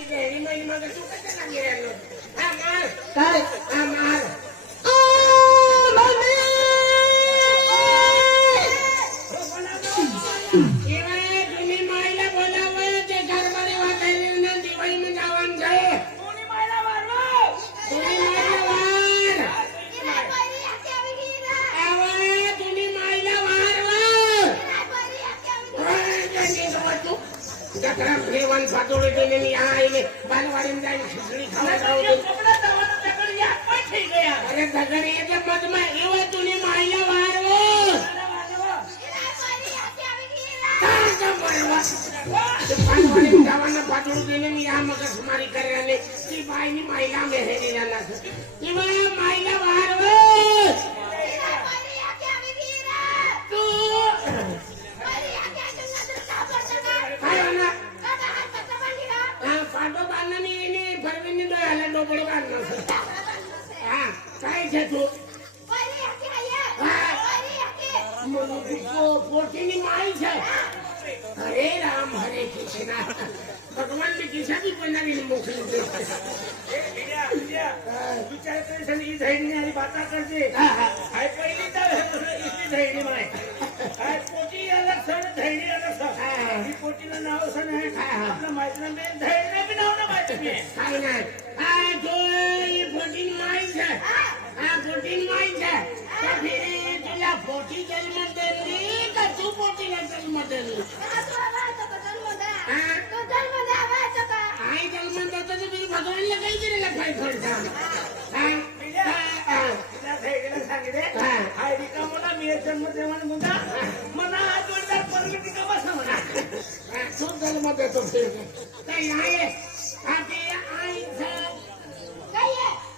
काय पातोड़े देने नहीं आए बालवाड़ी में जाए खिचड़ी खावा जाओगे अरे दगड़ ये जब मत में ये तूने माइला वारवो बालवाड़ी में जावाना पातोड़े देने नहीं आ मगर सुमारी करे रहने कि भाई ने माइला में है नहीं रहना कि वह माइला वारवो बड़े बात हाँ काय छे तू पोटी माई छे हरे राम हरे कृष्णा भगवान ने किसा भी बनावी मोकली दे विचार करे ई धैर्य आणि बाता करते हाय पहिली तर इतकी धैर्य माय हाय पोटी अलग सण धैर्य अलग सण ही पोटीला नाव सण आहे आपल्या मैत्रीला में धैर्य भी नाव ना माहिती काय नाही हाय तो ये पोटी माई छे पोटी माई छे तो फिर तुला पोटी जन्म देली का तू पोटीला जन्म देली आई जन्म देतो तर मी भगवानला काही केलेलं काय थोडसा सांगितले हाय रिका म्हणा मी जन्म देवान म्हणा म्हणा हा जोरदार परमिटी का बसा म्हणा तू जन्म देतो काय आहे आपली आईचं काय आहे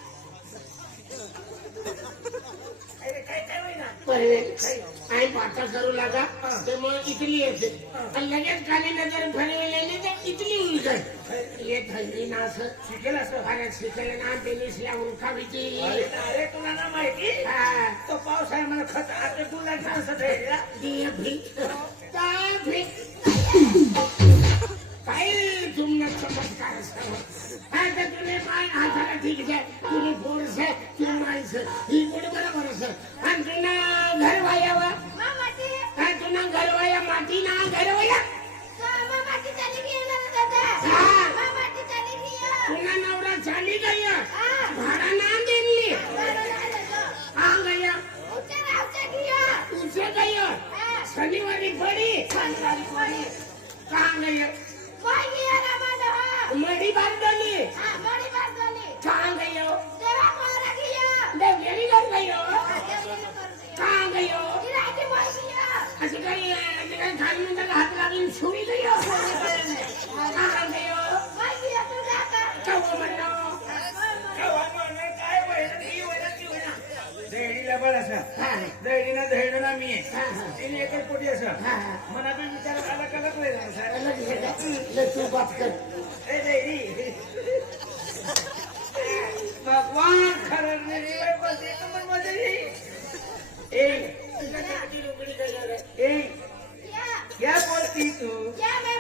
आई बाता करू लागा ते मग इटली येते आणि लगेच खाली नजर फरवलेली तर इटली होईल काय ये थंडी ना असं शिकेल असं अरे शिकेल ना बेनिसल्या उरकावीची अरे तुला ना माहिती तो पाऊस आहे मला खत आता तुला असं काय तुमने चमत्कार आता तुले माय हाताला ठीक आहे तुले फोर्स आहे तुला माहिती ही गोड बरोबर आहे आणि तुला घर वायावा काय तुला घर वाया माती ना घर वाया तुला नवरा चाली गया भाड़ा ना देली हाँ गया उसे गया शनिवारी पड़ी कहाँ गया मड़ी बात डली कहाँ गई हो देवगिरी घर गई हो कहाँ गई हो ऐसे कहीं खाली में तक हाथ लगी छुरी गई हो कहाँ गई हो कौवा मनो धैर्यला बळ असं धैर्य ना मी तिने एकच पोटी असं मनात विचार अलग अलग वेळ तू बात कर ए धैर्य